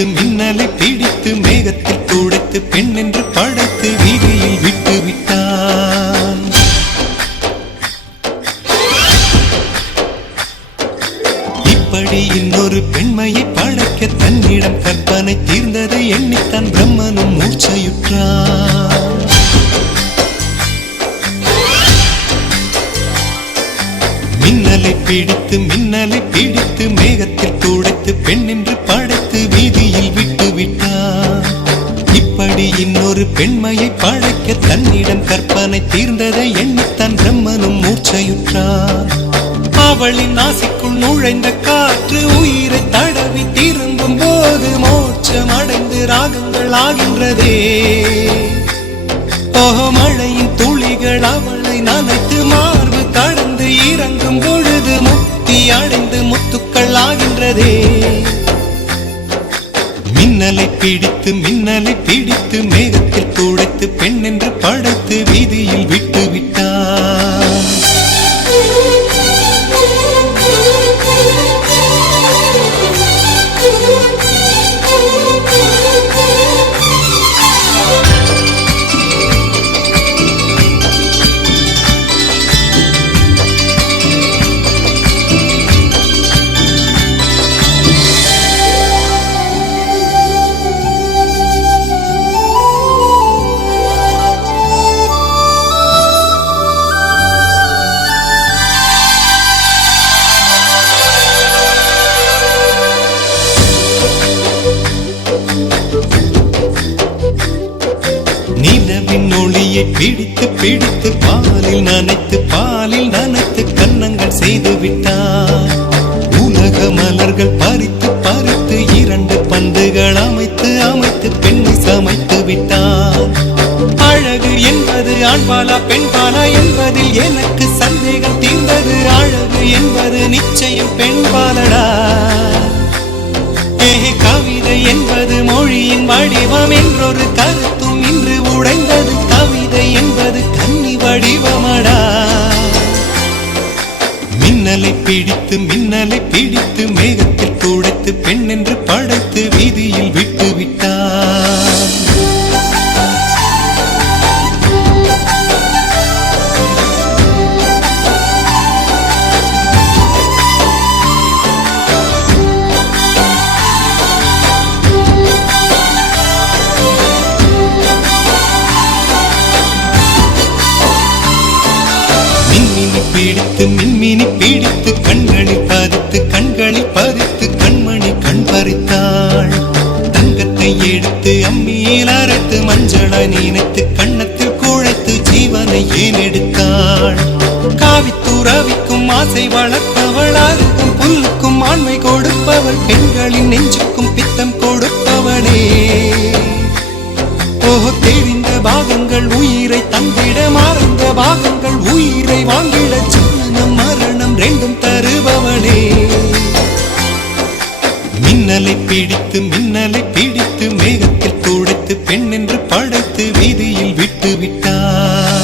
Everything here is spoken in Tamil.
பிடித்து மின்னலை பிடித்து மேகத்தில் துடைத்து பெண் என்று படைத்து வீதியில் விட்டு விட்டான். இப்படி இன்னொரு பெண்மையை படைக்க தன்னிடம் கற்பனை தீர்ந்ததை எண்ணித்தான் பிரம்மனும் மூச்சையுற்றான் மின்னலை பிடித்து மின்னலை பிடித்து மேகத்தில் பெண்மையை படைக்க தன்னிடம் கற்பனை தீர்ந்ததை எண்ணித்தான் பிரம்மனும் மூர்ச்சையுற்றான் அவளின் நாசிக்குள் நுழைந்த காற்று உயிரை தடவி திரும்பும் போது மோட்சம் அடைந்து ராகங்கள் ஆகின்றதே. ஓஹோ மழையின் துளிகள் அவளை நனைத்து மார்பு கடந்து இறங்கும் பொழுது முக்தி அடைந்து முத்துக்கள் ஆகின்றதே. பிடித்து மின்னலை பிடித்து மேகத்தில் துடைத்து பெண் என்று படைத்து வீதியில் விட்டு பிடித்து பிடித்து பாலில் நனைத்து பாலில் நனைத்து கன்னங்கள் செய்து விட்டார். உலக மலர்கள் பறித்து பறித்து இரண்டு பந்துகள் அமைத்து அமைத்து பெண்ணை சமைத்து விட்டார். அழகு என்பது ஆண்பாலா பெண்பாலா என்பதில் எனக்கு சந்தேகம் தீர்ந்தது. அழகு என்பது நிச்சயம் பெண்பாலடா. ஏ கவிதை என்பது மொழியின் வடிவம் என்றொரு கருத்து. பிடித்து மின்னலை பிடித்து மேகத்தில் துடைத்து பெண் என்று படைத்து வீதியில் விட்டு விட்டார். பிடித்து மின்மினி பிடித்து நினைத்து கண்ணத்தில் குழைத்து ஜீவனை ஏன் எடுத்தாள்? காவித்துறவிக்கும் ஆசை வளர்ப்பவள் புல்லுக்கும் ஆண்மை கொடுப்பவள் பெண்களின் நெஞ்சுக்கும் பித்தம் கொடுப்பவளே. ஓஹோ தெரிந்த பாகங்கள் உயிரை தந்திட மறந்த பாகங்கள் உயிரை வாங்கிட ஜனனம் மரணம் ரெண்டும் தருபவளே. மின்னலை பிடித்து மின்னலை பிடித்து மேகத்தில் பெண் என்று படைத்து வீதியில் விட்டு விட்டார்.